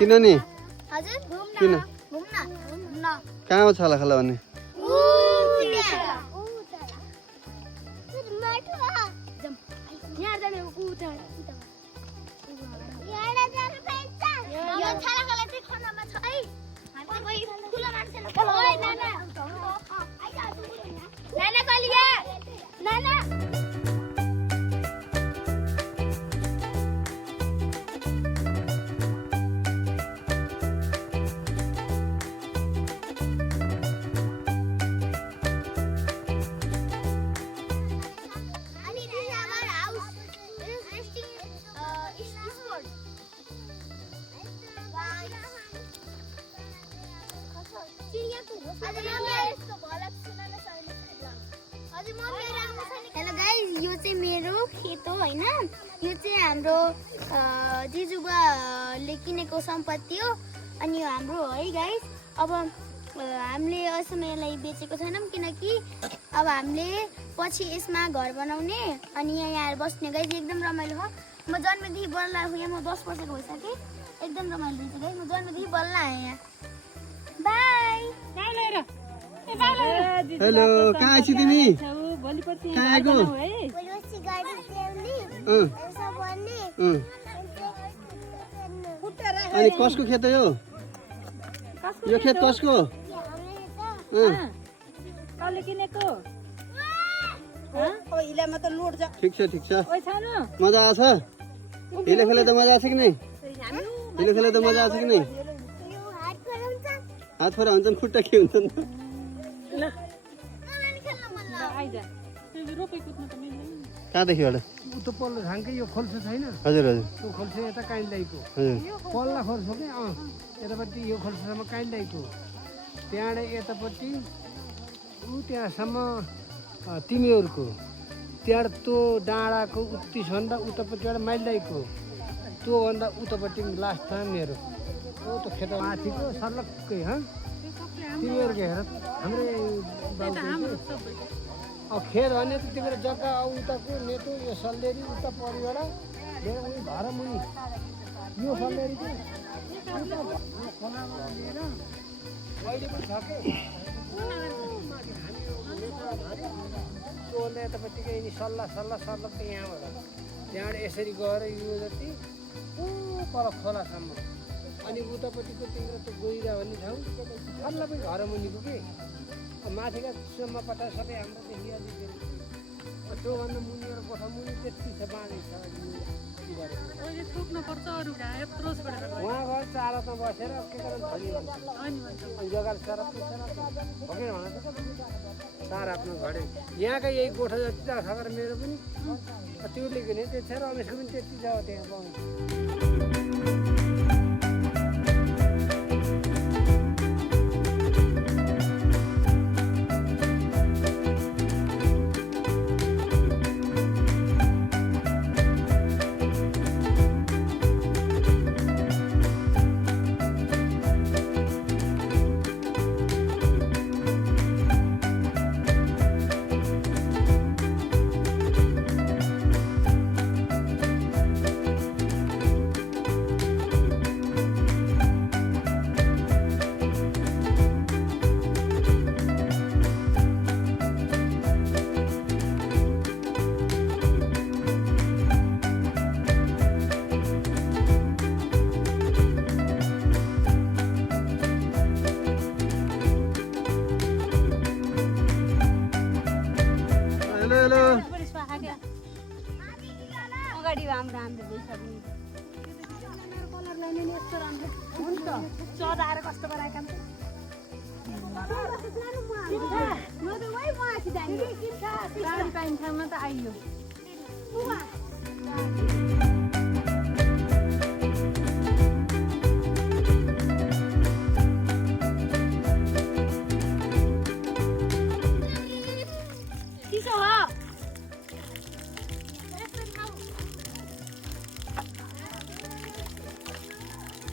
किन नि हजुर किन घुम्न कहाँ हो छाला खाला भन्ने हेलो गाइस, यो चाहिँ मेरो खेत हो हैन। यो चाहिँ हाम्रो जिजुबाले किनेको सम्पत्ति हो अनि यो हाम्रो हो है गाइस। अब हामीले अहिलेसम्म यसलाई बेचेको छैनौँ किनकि अब हामीले पछि यसमा घर बनाउने अनि यहाँ आएर बस्ने गाइस। एकदम रमाइलो हो। म जन्मेदेखि बल्ल यहाँ म 10 वर्षको भइसकेँ। एकदम रमाइलो हुन्छ गाइस। म जन्मेदेखि बल्ल आएँ यहाँ। बाई हेलो कहाँ आइछि तिमी कहाँ आएको अनि कसको खेत हो यो खेत कसको कसले किनेको ठिक छ मजा आछ हिलो खेले त मजा आछ कि नै हिलो खेले त मजा आछ कि नै हात फोरा हुन्छ नि खुट्टा के हुन्छ नि कहाँदेखि होला उतो पल्लो झाङकै यो खोल्छो छैन हजुर हजुर त्यो खोल्छो यता काइन्दाईको हजुर पल्ला खोल्छो कि यतापट्टि यो खोल्छोसम्म काइन्दाईको त्यहाँबाट यतापट्टि त्यहाँसम्म तिमीहरूको त्यहाँबाट त्यो डाँडाको उत्तिसभन्दा उतापट्टिबाट माइलदाईको त्योभन्दा उतापट्टि लास्ट मेरो त्यो खेत माथिको सर्लक्कै तिमीहरूको हेर हाम्रै अब खेत भने त तिम्रो जग्गा उताको नेतो यो सल्लेरी उता परिबाट लिएर उयो घर मुनि यो सल्लेरी चाहिँ खोलामा लिएर अहिले पनि छ कि त्योभन्दा यतापट्टिकै सल्लक्कै यहाँबाट त्यहाँबाट यसरी गएर यो जति पर खोलासम्म अनि उतापट्टिको तिम्रो त्यो गइरा भन्ने ठाउँ सल्ल पनि घर मुनिको के माथिका सम्म पटा सबै हाम्रो देखिहाल्यो त्योभन्दा मुनि एउटा कोठा मुनि त्यति छ बाँधे छ उहाँ गएर चारतमा बसेर के कारण धनी अनि जग्गा चार भगेर भन त चार आफ्नो घरे यहाँका यही कोठा जति छ खबर मेरो पनि त्यो लेख्यो भने त्यति छ रमेशको पनि त्यति छ त्यहाँ पाउँछ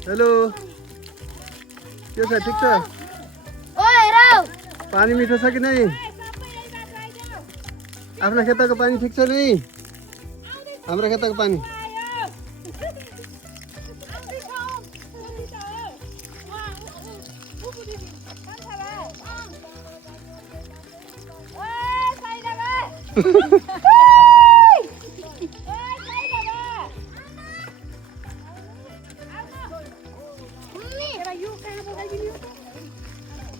हेलो के छ ठीक छ पानी मिठो छ कि नै आफ्नो खेतको पानी ठीक छ नि हाम्रो खेतको पानी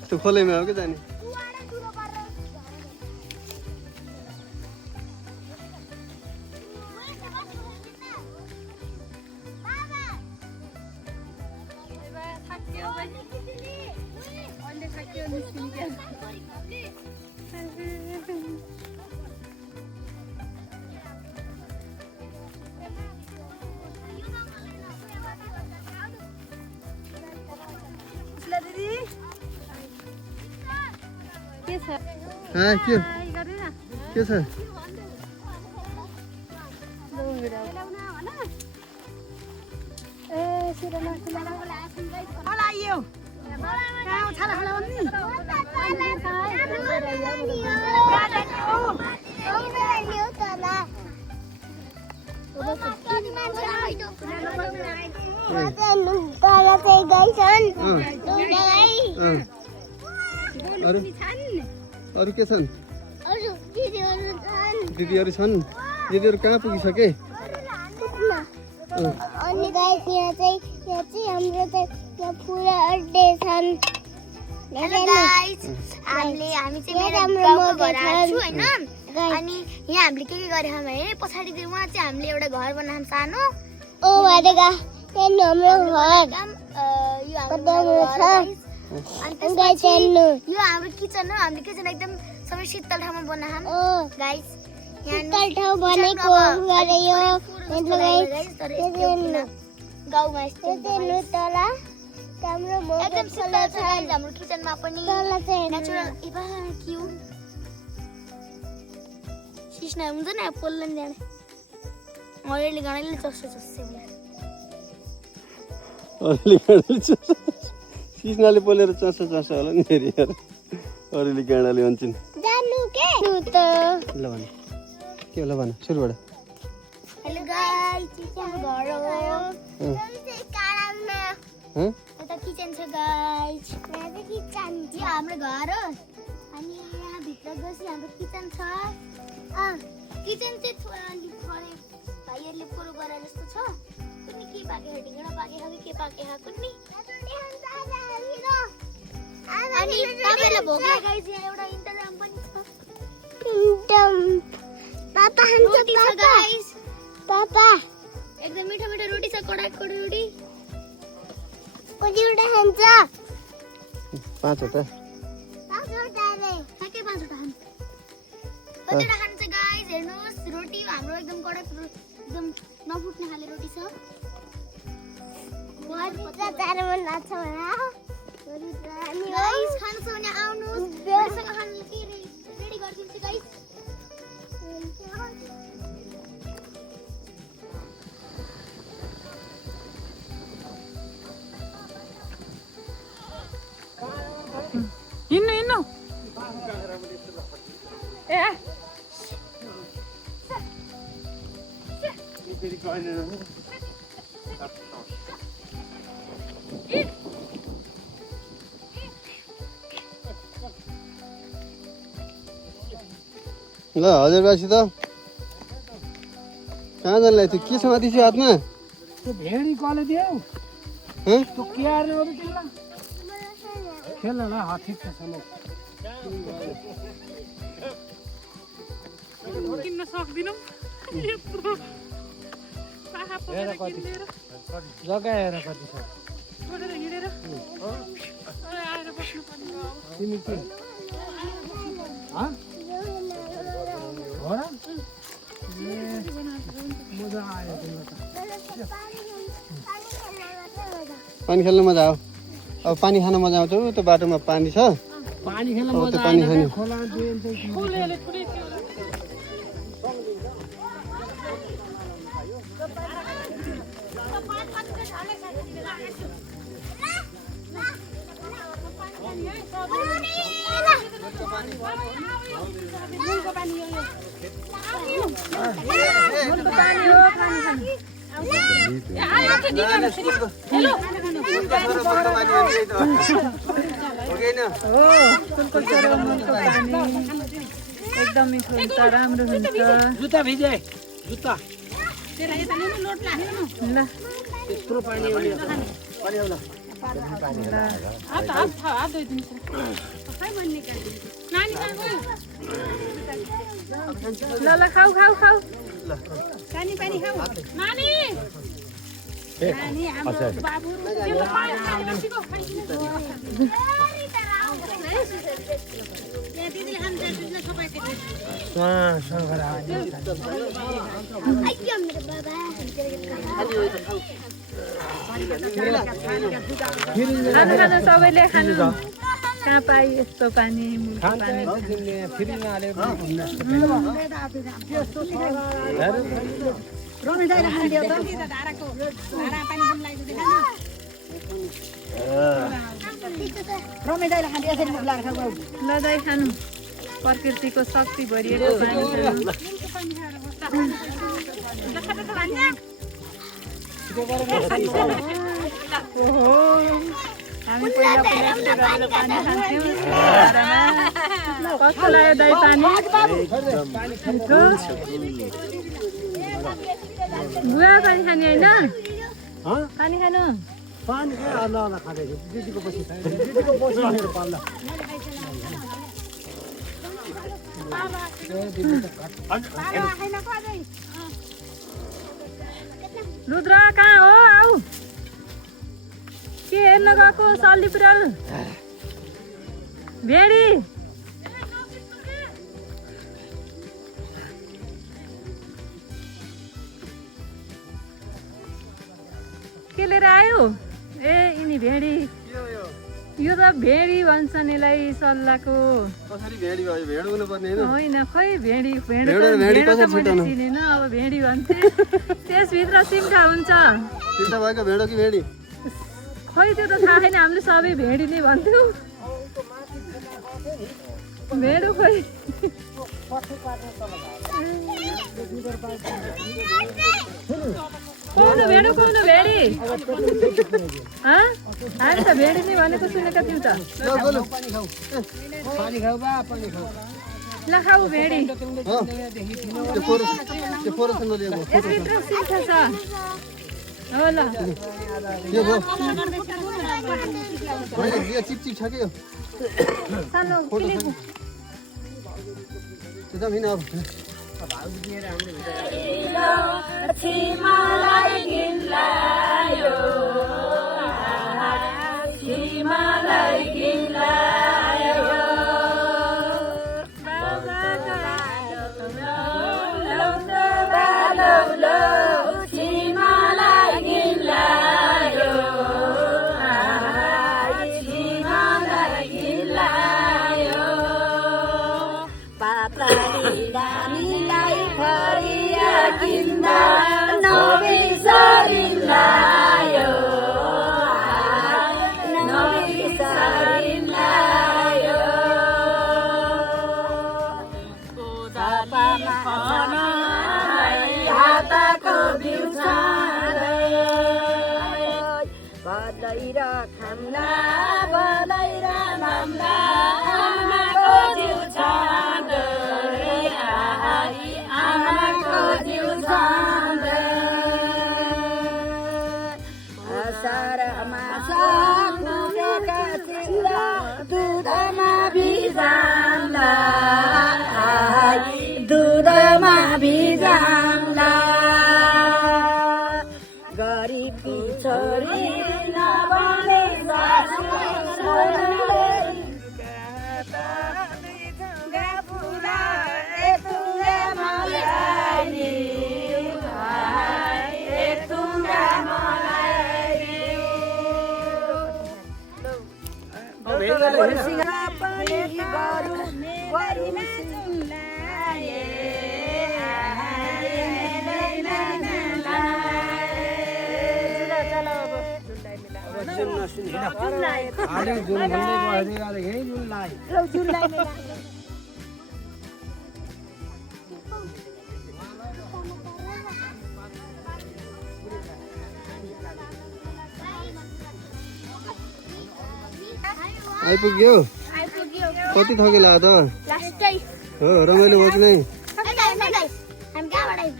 त्यो खोलैमा हो कि जाने के छ अरू के छन् दिदीहरू छन् दिदीहरू कहाँ पुगिसके अनि गाइस यहाँ चाहिँ हाम्रो चाहिँ यहाँ पुरा अड्डे छन् हेलो गाइस हामी चाहिँ मेरो गाउँको घर आएको छु हैन अनि यहाँ हामीले के गरे हम है पछाडी चाहिँ वहाँ चाहिँ हामीले एउटा घर बनाम सानो ओ भनेगा त्यहाँ हाम्रो घर यो हाम्रो छ अनि त्यसपछि यो हाम्रो किचन हो हाम्रो किचन एकदम सबै शीतल ठाउँमा बनाम गाइस शीतल ठाउँ भनेको गरे यो मतलब गाइस गाउँमा यस्तो हेर्नु तल हाम्रो एकदम शीतल छ हाम्रो किचनमा पनि तल चाहिँ नेचुरल इभा क्यू सिस्ना हुन्छ नि पोल्न जाने अरेली गानाले चस्छ सिस्नाले पोलेर चस्छ होला नि फेरि अरूले गाडाले भन्छन् जानु के त ल भन के ल भन सुरुबाट हेलो गाइस किचन घर हो चाहिँ कारामा यता किचन छ गाइस यहाँ चाहिँ किचन यो हाम्रो घर हो अनि यहाँ भित्र गएपछि हाम्रो किचन छ किचन चाहिँ थोडा अलि थोरै भाइहरूले पुरो गरे जस्तो छ कुनै के पाके ढिँडा पाके खाबे के पाके खा कुनै अनि तपाईलाई भोक लागेछ यहाँ एउटा इन्तजाम पनि छ पापा खान्छ गाइस पापा एकदम मिठो मिठो रोटी छ कडाको रोटी कतिवटा खान्छ 5 वटा रे ठ्याक्कै 5 वटा खान्छ कतिवटा खान्छ गाइस हेर्नुस् रोटी हाम्रो एकदम कडक एकदम नफुट्ने खाले रोटी छ बहुत पत्ता चार मन लाग्छ होला अनि गाइस खानु छ भने आउनुस् बेसँग खानु के रेडी गरिदिन्छु गाइस इन्नु ए ल हजुरबासी त कहाँ जानलाई त्यो के समाति छ हातमा त्यो भेडी कसले दियो हैं त्यो क्यारे हो तिमीलाई खेल्न ल ठिक छ सलो किन्न सक्दिनौ यत्रो पाखा हेर परेर कति किनेर जग्गा हेर कति छ छोडेर हिँडेर आएर बस्नु पर्ने हो तिमी के हो र मजा आयो तिमीलाई पानी खेल्न मजा आयो अब पानी खान मजा आउँछ त्यो बाटोमा पानी छ पानी खेल्न अब त मजा पानी आएन खाने। खोला दिन्छ फुलले ठुलै थियो एकदम मिठो हुन्छ राम्रो हुन्छ जुत्ता भिजे जुत्ता ल यत्रो पानी आउने पानी आउला ल खाऊ खाऊ खाऊ खानु खानु सबैले खानु कहाँ पाइ यस्तो पानी मुल्की पानी फ्रीमा हालेर ल दाइ खानु प्रकृतिको शक्ति भरिएको पानी ओहो हामी पहिला पहिला यस्तो गरेर पानी खान्थ्यौँ कस्तो लाग्यो दाइ पानी मिठो बुवा पानी खाने होइन पानी खानु पानी खाँदै खाँदैछु दिदीको पछि मेरो पाल्ला रुद्र कहाँ हो आऊ के हेर्न गएको सल्लीपुरल भेडी के लिएर आयो ए यिनी भेडी यो त भेडी भन्छन् यसलाई सल्लाहको कसरी भेडी भयो भेड हुनुपर्ने हैन होइन खै भेडी भेड भेड त कसरी मैले छुटाउनु? चिनेन अब भेडी भन्थे त्यसभित्र सिम्ठा हुन्छ चिन्ता भएको भेडो कि भेडी खै त्यो त थाहा छैन हामीले सबै भेडी नै भन्थ्यौँ भेडो खै कौन भेडो कौन भेडी हामी त भेडी नै भनेको सुनेका थियौँ त पानी खाऊ बा पानी खाऊ ल खाऊ भेडी त्यो फोरोसँग लिएको यसभित्र सिम्ठा छ हो ल यो भयो होइन यो चिपचिप छ कि यो सानो किनेको त्यो जमिन अब आइपुग्यो कति थकेला त लास्टै हो रमाइलो भयो कि नै? हामी कहाँबाट आयौँ?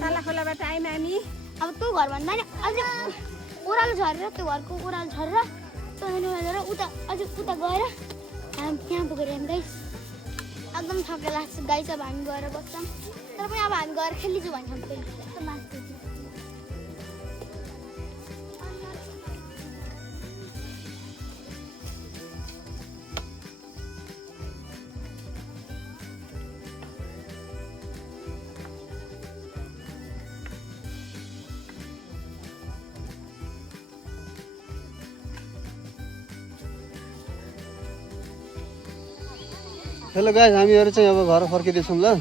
साला खोलाबाट आयौँ हामी। अब त्यो घर भन्दा नि अझ ओह्रालो झरेर त्यो घरको ओह्रालो झरेर झरेर उता अझ उता गएर हामी त्यहाँ पुगेर हामी गाइस एकदम थके लाग्छ गाइस। अब हामी गएर बस्छौँ तर पनि अब हामी गएर खेलिदिन्छौँ भन्छौँ फेरि यस्तो मास्छ। हेलो गाइस, हामीहरू चाहिँ अब घर फर्किँदैछौँ ल।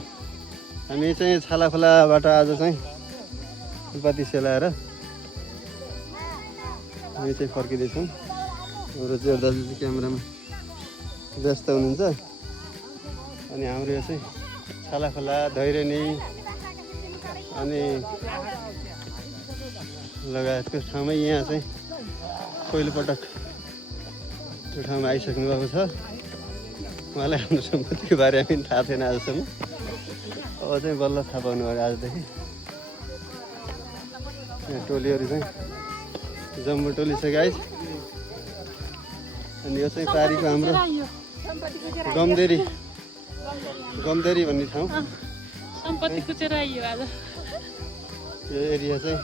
हामी चाहिँ छाला खोलाबाट आज चाहिँ फुलपाती सेलाएर हामी चाहिँ फर्किँदैछौँ। हाम्रो चाहिँ दाजु चाहिँ क्यामेरामा व्यस्त हुनुहुन्छ अनि हाम्रो यो चाहिँ छाला खोला धैरेनी अनि लगायतको ठाउँमै यहाँ चाहिँ पहिलोपटक त्यो ठाउँमा आइसक्नु भएको छ। उहाँलाई हाम्रो सम्पत्तिको बारेमा पनि थाहा थिएन आजसम्म, अब चाहिँ बल्ल थाहा पाउनु भयो आजदेखि। यहाँ टोलीहरू चाहिँ जम्बो टोली छ गाइस। अनि यो चाहिँ पारीको हाम्रो गमदेरी भन्ने ठाउँ। सम्पत्ति कुचेर आइयो आज। यो एरिया चाहिँ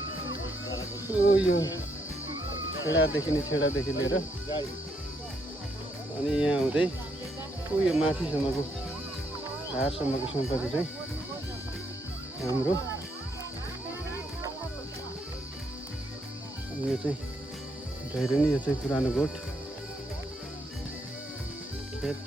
यो छेडादेखि लिएर अनि यहाँ हुँदै यो माथिसम्मको हारसम्मको सम्पत्ति चाहिँ हाम्रो। अनि यो चाहिँ धैरेनी, यो चाहिँ पुरानो गोठ खेत।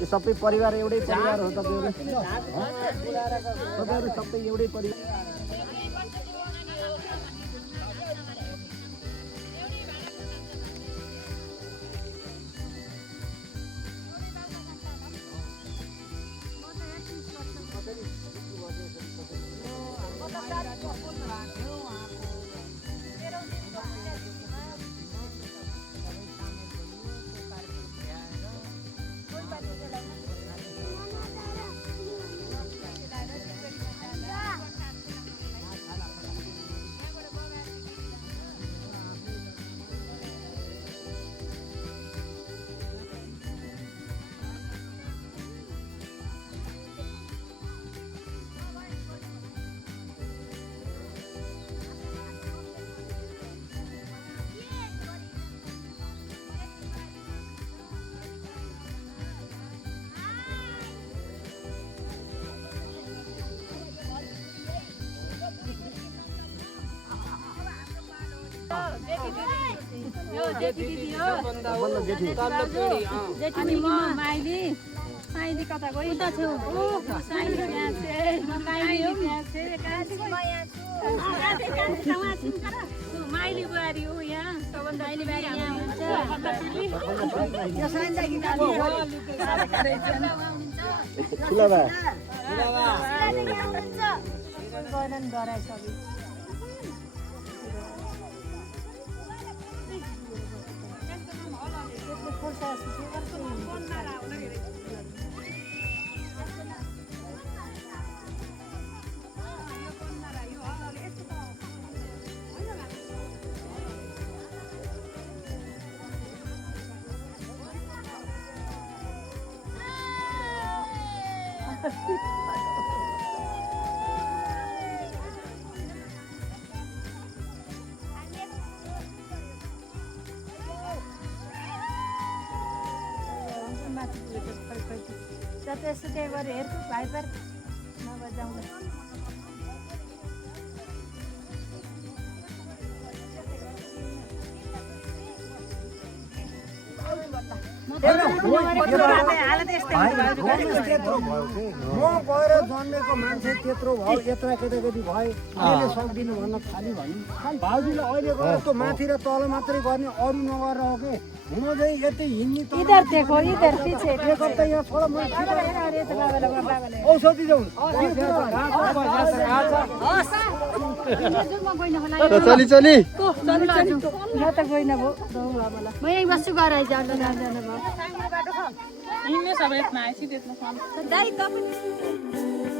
यो सबै परिवार एउटै परिवार हो तपाईहरु सबै एउटै परिवार। साइली कता गयो? उता छु। साइली यहाँ छे। माइली यहाँ छे। माइली बुहारी हो यहाँ। सबभन्दा माइली बुहारी यहाँ हुन्छ। यो साइली सिरादेखि आउनुहुन्छ जतिसुकै गरी हेर्छु भाइ पर नबजाउँदा म गएर जन्मेको मान्छे त्यत्रो भयो यत्रा केटाकेटी भए अहिले सक्दिनँ भन्न खालि भन्नु भाउजूले अहिले गएर यस्तो माथि र तल मात्रै गर्ने अरू नगरेर हो कि हुन चाहिँ यति हिँड्ने इधर देखो इधर पीछे त यहाँ छोड म औषधि जाउँ चली चली म त गइन भो म यही बस्छु गएर जानु भयो हिँड्ने सबै यसमा आइसि त्यसमा दाइ तपाईँ